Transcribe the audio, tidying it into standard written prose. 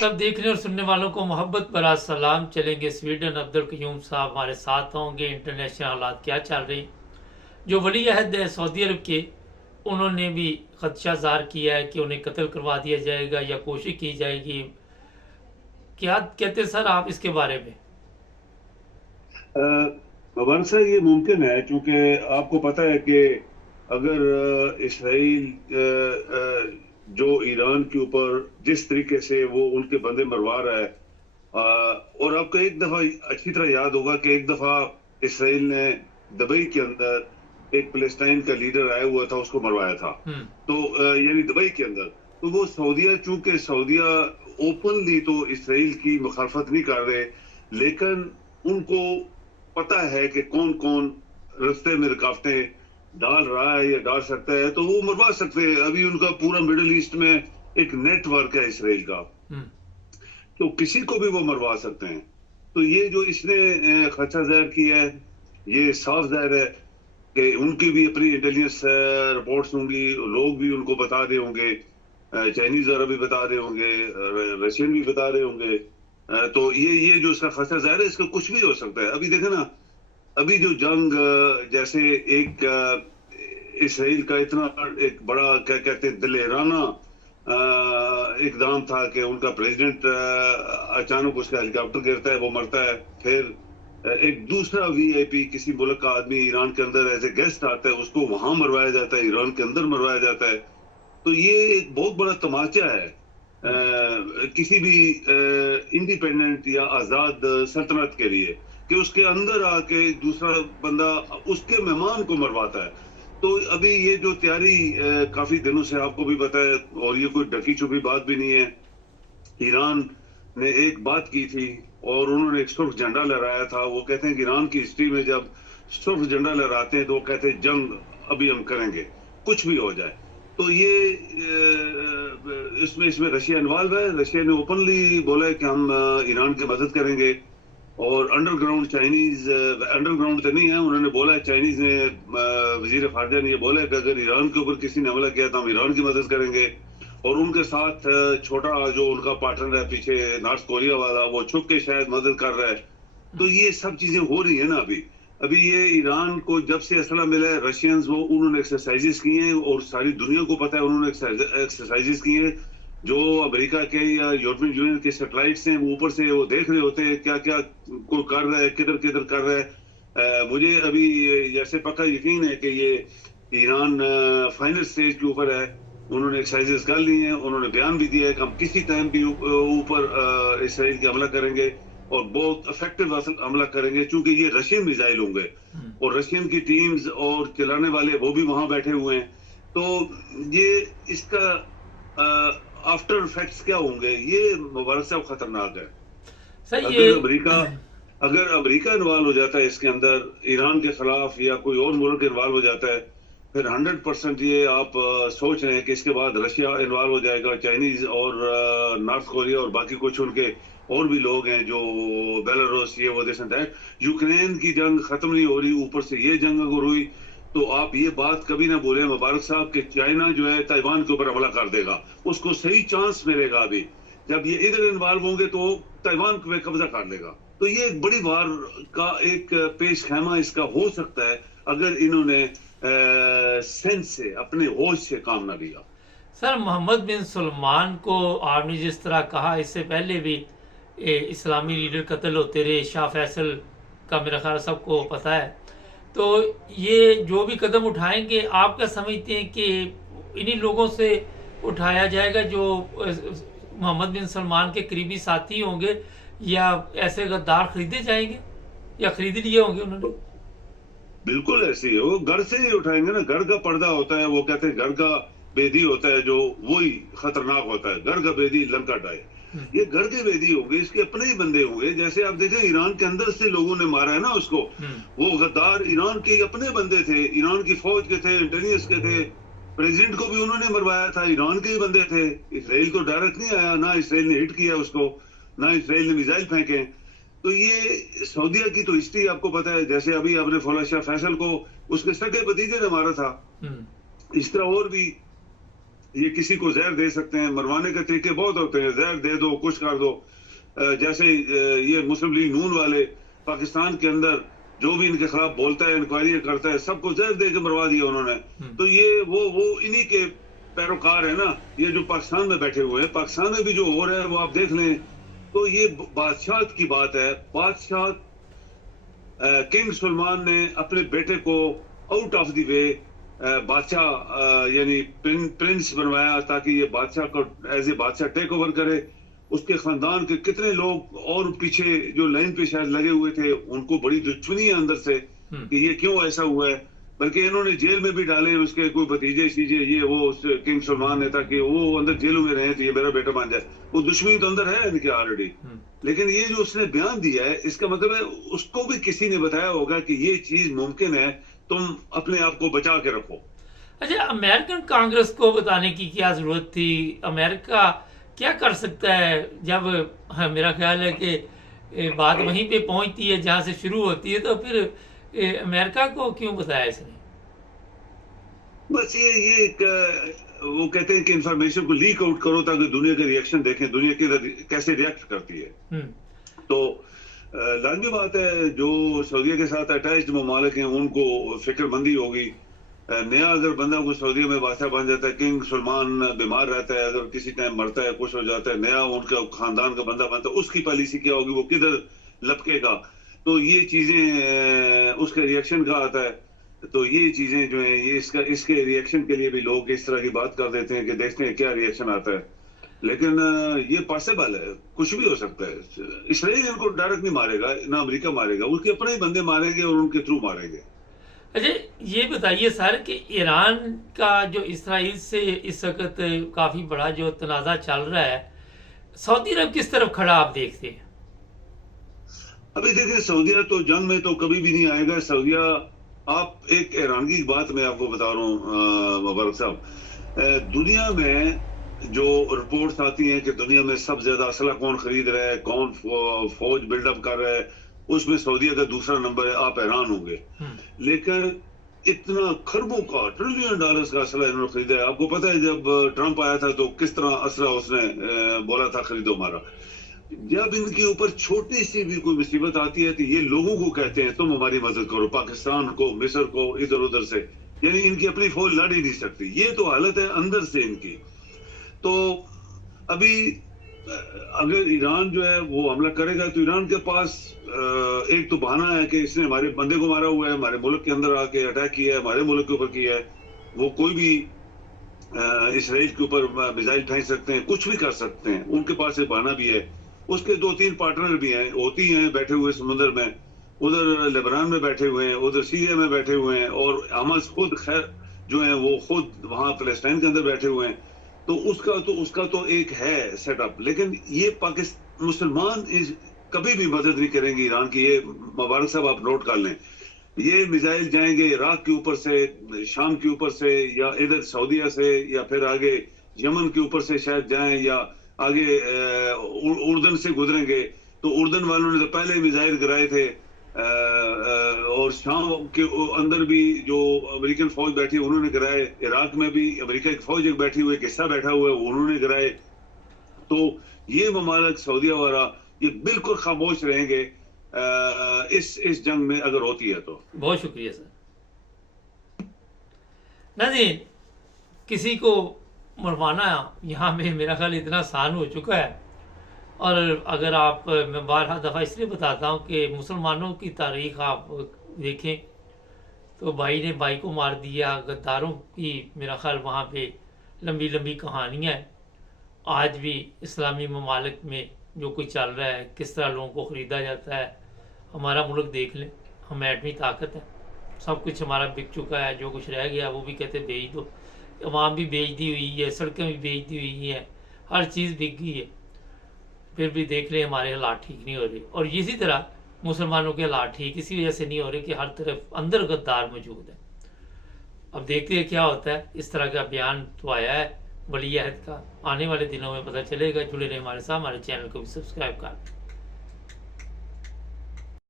सब देखने और सुनने वालों को मोहब्बत भरा सलाम। चलेंगे स्वीडन। अब्दुल कयूम साहब हमारे साथ होंगे। इंटरनेशनल हालात क्या चल रही। जो वली अहद है सऊदी अरब के, उन्होंने भी खदशा ज़ाहिर किया है कि उन्हें कत्ल करवा दिया जाएगा या कोशिश की जाएगी। क्या कहते हैं सर आप इसके बारे में? मवान साहब, ये मुमकिन है क्योंकि आपको पता है कि अगर इसराइल जो ईरान के ऊपर जिस तरीके से वो उनके बंदे मरवा रहा है, और आपको एक दफा अच्छी तरह याद होगा कि एक दफा इसराइल ने दुबई के अंदर एक फलस्तीन का लीडर आया हुआ था, उसको मरवाया था। तो यानी दुबई के अंदर, तो वो सऊदिया, चूंकि सऊदिया ओपनली तो इसराइल की मुखालफत नहीं कर रहे, लेकिन उनको पता है कि कौन कौन रास्ते में रुकावटें डाल रहा है या डाल सकता है, तो वो मरवा सकते हैं। अभी उनका पूरा मिडिल ईस्ट में एक नेटवर्क है इसराइल का, तो किसी को भी वो मरवा सकते हैं। तो ये जो इसने खदशा जाहिर किया है, ये साफ जाहिर है कि उनकी भी अपनी इंटेलिजेंस रिपोर्ट्स होंगी, लोग भी उनको बता रहे होंगे, चाइनीज वाला भी बता रहे होंगे, रशियन भी बता रहे होंगे। तो ये जो इसका खदशा जाहिर है, इसका कुछ भी हो सकता है। अभी देखे ना, अभी जो जंग, जैसे एक इसराइल का इतना एक बड़ा क्या कहते हैं दिलेराना इकदाम था कि उनका प्रेसिडेंट अचानक उसका हेलीकॉप्टर गिरता है, वो मरता है। फिर एक दूसरा वीआईपी किसी मुल्क का आदमी ईरान के अंदर एज ए गेस्ट आता है, उसको वहां मरवाया जाता है, ईरान के अंदर मरवाया जाता है। तो ये एक बहुत बड़ा तमाचा है किसी भी इंडिपेंडेंट या आजाद सल्तनत के लिए, कि उसके अंदर आके दूसरा बंदा उसके मेहमान को मरवाता है। तो अभी ये जो तैयारी काफी दिनों से आपको भी पता है, और ये कोई ढकी छुपी बात भी नहीं है। ईरान ने एक बात की थी और उन्होंने एक सुर्ख झंडा लहराया था। वो कहते हैं कि ईरान की हिस्ट्री में जब सुर्ख झंडा लहराते हैं तो वो कहते हैं जंग अभी हम करेंगे, कुछ भी हो जाए। तो ये इसमें रशिया इन्वॉल्व है। रशिया ने ओपनली बोला है कि हम ईरान की मदद करेंगे, और अंडरग्राउंड चाइनीज, अंडरग्राउंड तो नहीं है, उन्होंने बोला है, चाइनीज ने वजीर खारजा ने ये बोला है कि अगर ईरान के ऊपर किसी ने हमला किया तो हम ईरान की मदद करेंगे। और उनके साथ छोटा जो उनका पार्टनर है पीछे, नॉर्थ कोरिया वाला, वो छुप के शायद मदद कर रहा है। तो ये सब चीजें हो रही है ना अभी। अभी ये ईरान को जब से असला मिला है, रशियंस वो उन्होंने एक्सरसाइजेस किए हैं, और सारी दुनिया को पता है उन्होंने एक्सरसाइजेस किए हैं। जो अमेरिका के या यूरोपियन यूनियन के सैटेलाइट्स हैं, वो ऊपर से वो देख रहे होते हैं क्या क्या कोई कर रहा है, किधर किधर कर रहा है। मुझे अभी जैसे पक्का यकीन है कि ये ईरान फाइनल स्टेज के ऊपर है। उन्होंने एक्सरसाइजेस कर ली हैं, उन्होंने बयान भी दिया है कि हम किसी टाइम भी ऊपर इसराइल की हमला करेंगे, और बहुत इफेक्टिव हमला करेंगे, क्योंकि ये रशियन मिसाइल होंगे और रशियन की टीम्स और चलाने वाले वो भी वहां बैठे हुए हैं। तो ये इसका आफ्टर इफेक्ट्स क्या होंगे, ये मुबारक साहब खतरनाक है। सर ये अगर अमेरिका इन्वॉल्व हो जाता है इसके अंदर, ईरान के खिलाफ, या कोई और मुल्क इन्वॉल्व हो जाता है, फिर 100% ये आप सोच रहे हैं कि इसके बाद रशिया इन्वॉल्व हो जाएगा, चाइनीज और नॉर्थ कोरिया और बाकी कुछ उनके और भी लोग हैं जो बेलारूस, ये वो देश है। यूक्रेन की जंग खत्म नहीं हो रही, ऊपर से ये जंग अगर हुई तो आप ये बात कभी ना बोले मुबारक साहब कि चाइना जो है ताइवान के ऊपर हमला कर देगा। उसको सही चांस मिलेगा अभी, जब ये इधर इन्वॉल्व होंगे तो ताइवान पे कब्जा कर लेगा। तो ये एक बड़ी बार का एक पेश खैमा इसका हो सकता है अगर इन्होंने सेंस से, अपने होश से काम ना लिया। सर मोहम्मद बिन सलमान को आपने जिस तरह कहा, इससे पहले भी इस्लामी लीडर कत्ल होते रहे, शाह फैसल का मेरा ख्याल सबको पता है। तो ये जो भी कदम उठाएंगे, आप क्या समझते हैं कि इन्हीं लोगों से उठाया जाएगा जो मोहम्मद बिन सलमान के करीबी साथी होंगे, या ऐसे गद्दार खरीदे जाएंगे या खरीद लिए होंगे उन्होंने? बिल्कुल ऐसे ही, वो घर से ही उठाएंगे ना। घर का पर्दा होता है, वो कहते हैं घर का बेदी होता है, जो वही खतरनाक होता है। घर का बेदी लंका डाए, ये घर के बेदी होंगे, इसके अपने ही बंदे होंगे। जैसे आप देखें ईरान के अंदर से लोगों ने मारा है ना उसको, वो गद्दार ईरान के अपने बंदे थे, ईरान की फौज के थे, इंटेलिजेंस के थे। प्रेसिडेंट को भी उन्होंने मरवाया था, ईरान के ही बंदे थे। इसराइल तो डायरेक्ट नहीं आया, ना इसराइल ने हिट किया उसको, ना इसराइल ने मिसाइल फेंके। तो ये सऊदीया की तो हिस्ट्री आपको पता है। जैसे अभी आपने फौला शाह फैसल को उसके सगे भतीजे ने मारा था, इस तरह और भी ये किसी को जहर दे सकते हैं, मरवाने के तरीके बहुत होते हैं, जहर दे दो, कुछ कर दो। जैसे ये मुस्लिम लीग नून वाले पाकिस्तान के अंदर जो भी इनके खिलाफ बोलता है, इंक्वायरी करता है, सबको जहर दे के मरवा दिया उन्होंने। तो ये वो इन्हीं के पैरोकार है ना, ये जो पाकिस्तान में बैठे हुए हैं। पाकिस्तान में भी जो हो रहा है वो आप देख लें। तो ये बादशाह की बात है। बादशाह किंग सलमान ने अपने बेटे को आउट ऑफ द वे बादशाह यानी प्रिंस बनवाया, ताकि ये बादशाह को एज ए बादशाह टेक ओवर करे। उसके खानदान के कितने लोग और पीछे जो लाइन पे शायद लगे हुए थे, उनको बड़ी दुश्मनी है अंदर से कि ये क्यों ऐसा हुआ है। बल्कि इन्होंने जेल में भी डाले उसके कोई भतीजे शीजे ये वो उस किंग सलमान ने, ताकि वो अंदर जेलों में रहे तो ये मेरा बेटा मान जाए। वो दुश्मनी तो अंदर है इनके ऑलरेडी। लेकिन ये जो उसने बयान दिया है, इसका मतलब है उसको भी किसी ने बताया होगा कि ये चीज मुमकिन है, तुम अपने आप को बचा के रखो। अच्छा, अमेरिकन कांग्रेस को बताने की क्या जरूरत थी? अमेरिका क्या कर सकता है जब मेरा ख्याल है कि बात वहीं पे पहुंचती है जहां से शुरू होती है, तो फिर अमेरिका को क्यों बताया इसने? बस ये वो कहते हैं कि इंफॉर्मेशन को लीक आउट करो ताकि दुनिया का रिएक्शन देखें, दुनिया की कैसे रिएक्ट करती है। तो लाजमी बात है जो सऊदीया के साथ अटैच्ड ममालिक हैं उनको फिक्रमंदी होगी। नया अगर बंदा को सऊदीया में बादशाह बन जाता है, किंग सलमान बीमार रहता है, अगर किसी टाइम मरता है, कुछ हो जाता है, नया उनका खानदान का बंदा बनता है, उसकी पॉलिसी क्या होगी, वो किधर लपकेगा। तो ये चीजें उसके रिएक्शन का आता है। तो ये चीजें जो है ये इसके रिएक्शन के लिए भी लोग इस तरह की बात कर देते हैं कि देखते हैं क्या रिएक्शन आता है। लेकिन ये पॉसिबल है, कुछ भी हो सकता है। इसराइल इनको डायरेक्ट नहीं मारेगा, ना अमेरिका मारेगा, उसके अपने ही बंदे मारेंगे और उनके थ्रू मारेंगे। अच्छा, ये बताइए सर कि ईरान का जो इसराइल से इस वक्त काफी बड़ा जो तनाजा चल रहा है, सऊदी अरब किस तरफ खड़ा आप देखते हैं? अभी देखिए, सऊदीया तो जंग में तो कभी भी नहीं आएगा। सऊदीया, आप एक हैरानगी की बात मैं आपको बता रहा हूँ मुबारक साहब, दुनिया में जो रिपोर्ट्स आती हैं कि दुनिया में सबसे ज्यादा असला कौन खरीद रहा है, कौन फौज बिल्डअप कर रहा है, उसमें सऊदीया का दूसरा नंबर है। आप हैरान होंगे, लेकिन इतना खरबों का, ट्रिलियन डॉलर्स का असला इन्होंने खरीदा है। आपको पता है जब ट्रंप आया था तो किस तरह असला उसने बोला था खरीदो हमारा। जब इनके ऊपर छोटी सी भी कोई मुसीबत आती है तो ये लोगों को कहते हैं तुम हमारी मदद करो, पाकिस्तान को, मिस्र को, इधर उधर से। यानी इनकी अपनी फौज लड़ ही नहीं सकती। ये तो हालत है अंदर से इनकी। तो अभी अगर ईरान जो है वो हमला करेगा तो ईरान के पास एक तो बहाना है कि इसने हमारे बंदे को मारा हुआ है, हमारे मुल्क के अंदर आके अटैक किया है, हमारे मुल्क के ऊपर किया है। वो कोई भी इसराइल के ऊपर मिसाइल फेंक सकते हैं, कुछ भी कर सकते हैं, उनके पास एक बहाना भी है। उसके 2-3 पार्टनर भी हैं, होती हैं बैठे हुए समुद्र में, उधर लेबनान में बैठे हुए हैं, उधर सीरिया में बैठे हुए हैं, और हमास खुद खैर जो है वो खुद वहां फलस्तीन के अंदर बैठे हुए हैं। तो उसका तो एक है सेटअप। लेकिन ये पाकिस्तान मुसलमान कभी भी मदद नहीं करेंगे ईरान की। ये मुबारक साहब आप नोट कर लें। ये मिसाइल जाएंगे इराक के ऊपर से, शाम के ऊपर से, या इधर सऊदीया से, या फिर आगे यमन के ऊपर से शायद जाएं, या आगे उर्दन से गुजरेंगे। तो उर्दन वालों ने तो पहले ही मिसाइल गिराए थे, और शाम के अंदर भी जो अमेरिकन फौज बैठी है उन्होंने गिराए। इराक में भी अमेरिका की फौज एक बैठी हुई है, हिस्सा बैठा हुआ है, उन्होंने गिराए। तो ये ममालिक सऊदीया वाला ये बिल्कुल खामोश रहेंगे इस जंग में अगर होती है तो। बहुत शुक्रिया सर। नाज़रीन, किसी को मरवाना यहाँ में मेरा ख्याल इतना आसान हो चुका है। और अगर आप, मैं बारहा दफ़ा इसलिए बताता हूँ कि मुसलमानों की तारीख आप देखें तो भाई ने भाई को मार दिया, गद्दारों की मेरा ख्याल वहाँ पे लंबी लंबी कहानियाँ हैं। आज भी इस्लामी ममालिक में जो कुछ चल रहा है, किस तरह लोगों को ख़रीदा जाता है। हमारा मुल्क देख लें, हम एटमी ताकत है, सब कुछ हमारा बिक चुका है, जो कुछ रह गया वो भी कहते बेच दो। अवाम भी बेच दी हुई है, सड़कें भी बेच दी हुई हैं, हर चीज़ बिक गई है। फिर भी देख लें हमारे हालात ठीक नहीं हो रहे। और इसी तरह मुसलमानों के हालात ठीक इसी वजह से नहीं हो रहे कि हर तरफ अंदर गद्दार मौजूद है। अब देखते हैं क्या होता है। इस तरह का बयान तो आया है वली अहद का, आने वाले दिनों में पता चलेगा। जुड़े रहे हमारे साथ, हमारे चैनल को भी सब्सक्राइब कर।